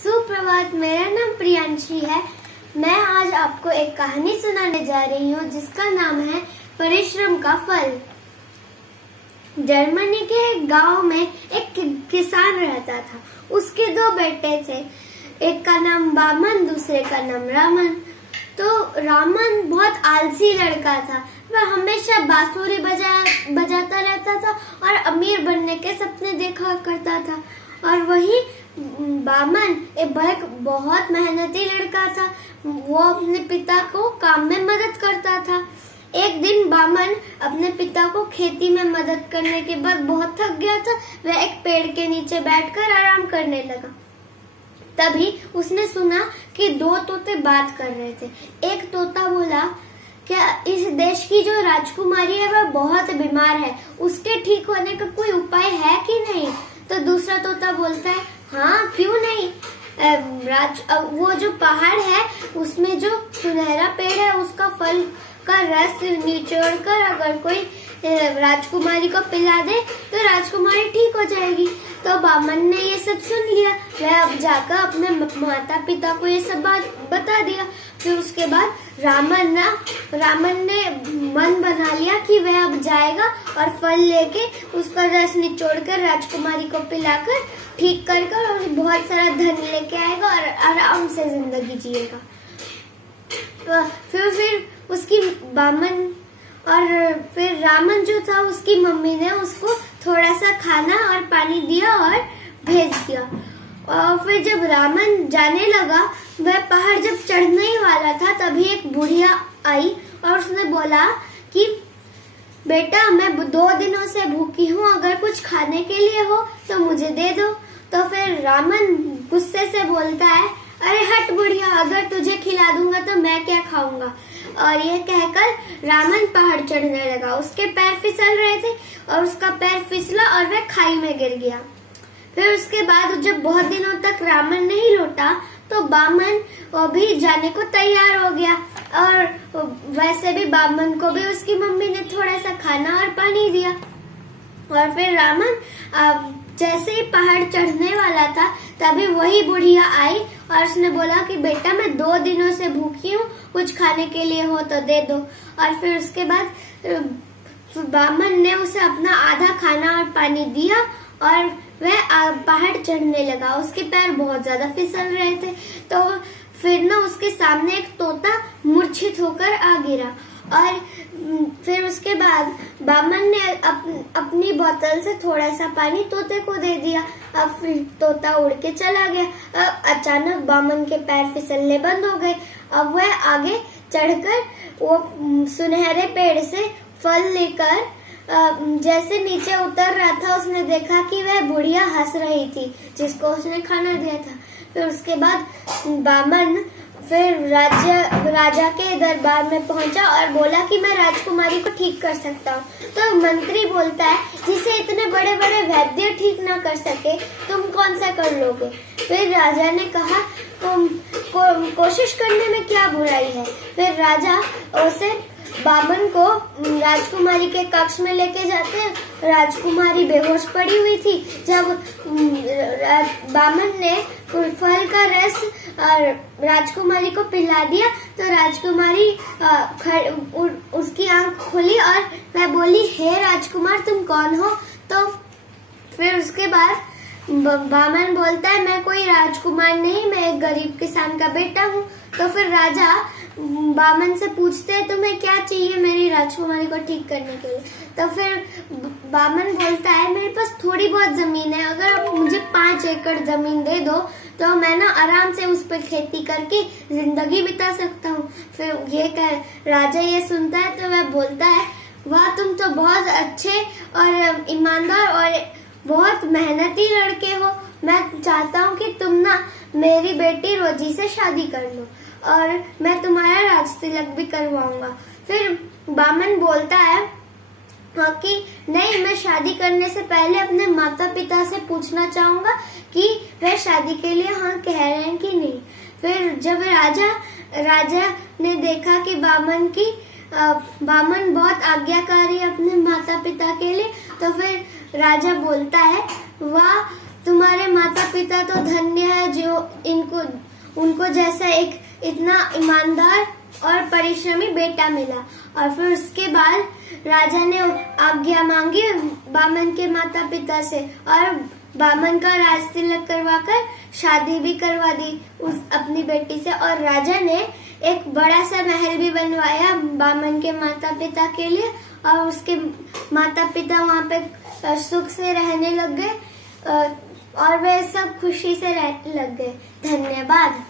सुप्रभात। मेरा नाम प्रियांशी है। मैं आज आपको एक कहानी सुनाने जा रही हूँ जिसका नाम है परिश्रम का फल। जर्मनी के एक गांव में एक किसान रहता था। उसके दो बेटे थे, एक का नाम बामन, दूसरे का नाम रामन। तो रामन बहुत आलसी लड़का था। वह हमेशा बांसुरी बजाता रहता था और अमीर बनने के सपने देखा करता था। और वही बामन एक बहुत मेहनती लड़का था। वो अपने पिता को काम में मदद करता था। एक दिन बामन अपने पिता को खेती में मदद करने के बाद बहुत थक गया था। वह एक पेड़ के नीचे बैठकर आराम करने लगा। तभी उसने सुना कि दो तोते बात कर रहे थे। एक तोता बोला, क्या इस देश की जो राजकुमारी है वह बहुत बीमार है, उसके ठीक होने का कोई उपाय है कि नहीं? तो दूसरा तोता बोलता है, हाँ क्यों नहीं। वो जो पहाड़ है उसमें जो सुनहरा पेड़ है उसका फल का रस निचोड़ कर अगर कोई राजकुमारी को पिला दे तो राजकुमारी ठीक हो जाएगी। तो बामन ने ये सब सुन लिया। वह अब जाकर अपने माता पिता को ये सब बात बता दिया। फिर उसके बाद रामन ने मन बना लिया कि वह अब जाएगा और फल लेके उसका रस निचोड़कर राजकुमारी को पिलाकर ठीक कर और बहुत सारा धन लेके आएगा और आराम से जिंदगी जिएगा। फिर उसकी बामन और फिर रामन जो था उसकी मम्मी ने उसको थोड़ा सा खाना और पानी दिया और भेज दिया। और फिर जब रामन जाने लगा, वह पहाड़ जब चढ़ने ही वाला था तभी एक बुढ़िया आई और उसने बोला कि बेटा मैं 2 दिनों से भूखी हूँ, अगर कुछ खाने के लिए हो तो मुझे दे दो। तो फिर रामन गुस्से से बोलता है, अरे हट बुढ़िया, अगर तुझे खिला दूंगा तो मैं क्या खाऊंगा। और यह कहकर रामन पहाड़ चढ़ने लगा। उसके पैर फिसल रहे थे और उसका पैर फिसला और वह खाई में गिर गया। फिर उसके बाद जब बहुत दिनों तक रामन नहीं लौटा तो बामन वो भी जाने को तैयार हो गया। और वैसे भी बामन को भी उसकी मम्मी ने थोड़ा सा खाना और पानी दिया। और फिर रामन जैसे ही पहाड़ चढ़ने वाला था तभी वही बुढ़िया आई और उसने बोला कि बेटा मैं 2 दिनों से भूखी हूँ, कुछ खाने के लिए हो तो दे दो। और फिर उसके बाद बामन ने उसे अपना आधा खाना और पानी दिया और वह पहाड़ चढ़ने लगा। उसके पैर बहुत ज्यादा फिसल रहे थे। तो फिर उसके सामने एक तोता मूर्छित होकर आ गिरा। और फिर उसके बाद बामन ने अपनी बोतल से थोड़ा सा पानी तोते को दे दिया। अब फिर तोता उड़ के चला गया। अचानक बामन के पैर फिसलने बंद हो गए। अब वह आगे चढ़कर वो सुनहरे पेड़ से फल लेकर जैसे नीचे उतर रहा था, उसने देखा कि वह बुढ़िया हंस रही थी जिसको उसने खाना दिया था। फिर उसके बाद बामन फिर राजा के दरबार में पहुंचा और बोला कि मैं राजकुमारी को ठीक कर सकता हूँ। तो मंत्री बोलता है, जिसे इतने बड़े बड़े वैद्य ठीक ना कर सके तुम कौन सा कर लोगे। फिर राजा ने कहा, कोशिश करने में क्या बुराई है। फिर राजा उसे बामन को राजकुमारी के कक्ष में लेके जाते हैं। राजकुमारी बेहोश पड़ी हुई थी। जब बामन ने फल का रस राजकुमारी को पिला दिया तो राजकुमारी उसकी आंख खुली और वह बोली, हे राजकुमार तुम कौन हो। तो फिर उसके बाद बामन बोलता है, मैं कोई राजकुमार नहीं, मैं एक गरीब किसान का बेटा हूँ। तो फिर राजा बामन से पूछते हैं, तुम्हें क्या चाहिए मेरी राजकुमारी को ठीक करने के लिए। तो फिर बामन बोलता है, मेरे पास थोड़ी बहुत जमीन है, अगर आप मुझे 5 एकड़ जमीन दे दो तो मैं आराम से उस पर खेती करके जिंदगी बिता सकता हूँ। फिर राजा ये सुनता है तो वह बोलता है, वाह तुम तो बहुत अच्छे और ईमानदार और बहुत मेहनती लड़के हो। मैं चाहता हूँ कि तुम मेरी बेटी रोजी से शादी कर लो और मैं तुम्हारा राज तिलक भी करवाऊंगा। फिर बामन बोलता है कि नहीं, मैं शादी करने से पहले अपने माता पिता से पूछना चाहूंगा कि वह शादी के लिए हाँ कह रहे हैं कि नहीं। फिर जब राजा ने देखा कि बामन बहुत आज्ञाकारी अपने माता पिता के लिए, तो फिर राजा बोलता है, वाह तुम्हारे माता पिता तो धन्य है जो उनको जैसा एक इतना ईमानदार और परिश्रमी बेटा मिला। और फिर उसके बाद राजा ने आज्ञा मांगी बामन के माता पिता से और बामन का राज तिलक करवाकर शादी भी करवा दी उस अपनी बेटी से। और राजा ने एक बड़ा सा महल भी बनवाया बामन के माता पिता के लिए और उसके माता पिता वहाँ पे सुख से रहने लग गए और वे सब खुशी से रहने लग गए। धन्यवाद।